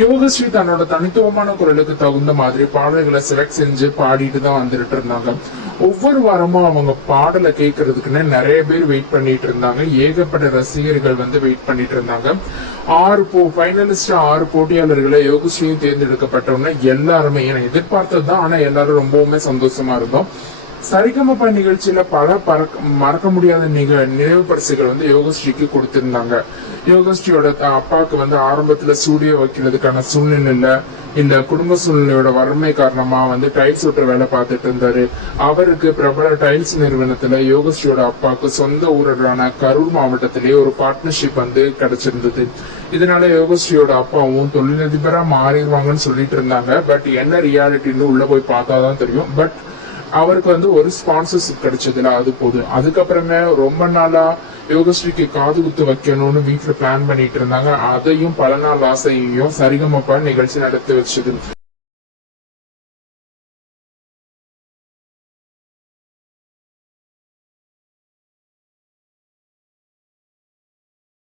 யோகஸ்ரீ தன்னோட தனித்துவமான குரலுக்கு தகுந்த மாதிரி பாடல்களை செலக்ட் செஞ்சு பாடிட்டு தான் வந்துட்டு இருந்தாங்க. ஒவ்வொரு வாரமும் அவங்க பாடலை கேட்கறதுக்குன்னு நிறைய பேர் வெயிட் பண்ணிட்டு இருந்தாங்க. ஏகப்பட்ட ரசிகர்கள் வெயிட் பண்ணிட்டு இருந்தாங்க. 6 ஃபைனலிஸ்ட் 6 போட்டியாளர்களை யோகஸ்ரீயும் தேர்ந்தெடுக்கப்பட்டோம்னா எல்லாருமே எதிர்பார்த்ததுதான். ஆனா எல்லாரும் ரொம்பவுமே சந்தோஷமா இருந்தோம். சரிகமப நிகழ்ச்சியில பல மறக்க முடியாத நினைவு பரிசுகள் யோகஸ்ரீக்கு கொடுத்திருந்தாங்க. யோகஸ்ரீயோட அப்பாவுக்கு ஆரம்பத்துல ஸ்டூடியோ வைக்கிறதுக்கான சூழ்நிலை இல்ல குடும்ப சூழ்நிலையோட வறுமை காரணமா டைல்ஸ் ஒட்டுற வேலை பார்த்துட்டு இருந்தாரு. அவருக்கு பிரபல டைல்ஸ் நிறுவனத்துல யோகஸ்ரீயோட அப்பாவுக்கு சொந்த ஊரான கரூர் மாவட்டத்திலேயே ஒரு பார்ட்னர்ஷிப் கிடைச்சிருந்தது. இதனால யோகஸ்ரீயோட அப்பாவும் தொழிலதிபரா மாறிடுவாங்கன்னு சொல்லிட்டு இருந்தாங்க. பட் என்ன ரியாலிட்டின்னு உள்ள போய் பார்த்தாதான் தெரியும். பட் அவருக்கு ஒரு ஸ்பான்சர்ஷிப் கிடைச்சதுல அது போதும். அதுக்கப்புறமே ரொம்ப நாளா யோகஸ்ரீக்கு காது குத்து வைக்கணும்னு வீட்டுல பிளான் பண்ணிட்டு இருந்தாங்க. அதையும் பல நாள் ஆசையையும் சரிகமப நிகழ்ச்சி நடத்தி வச்சது.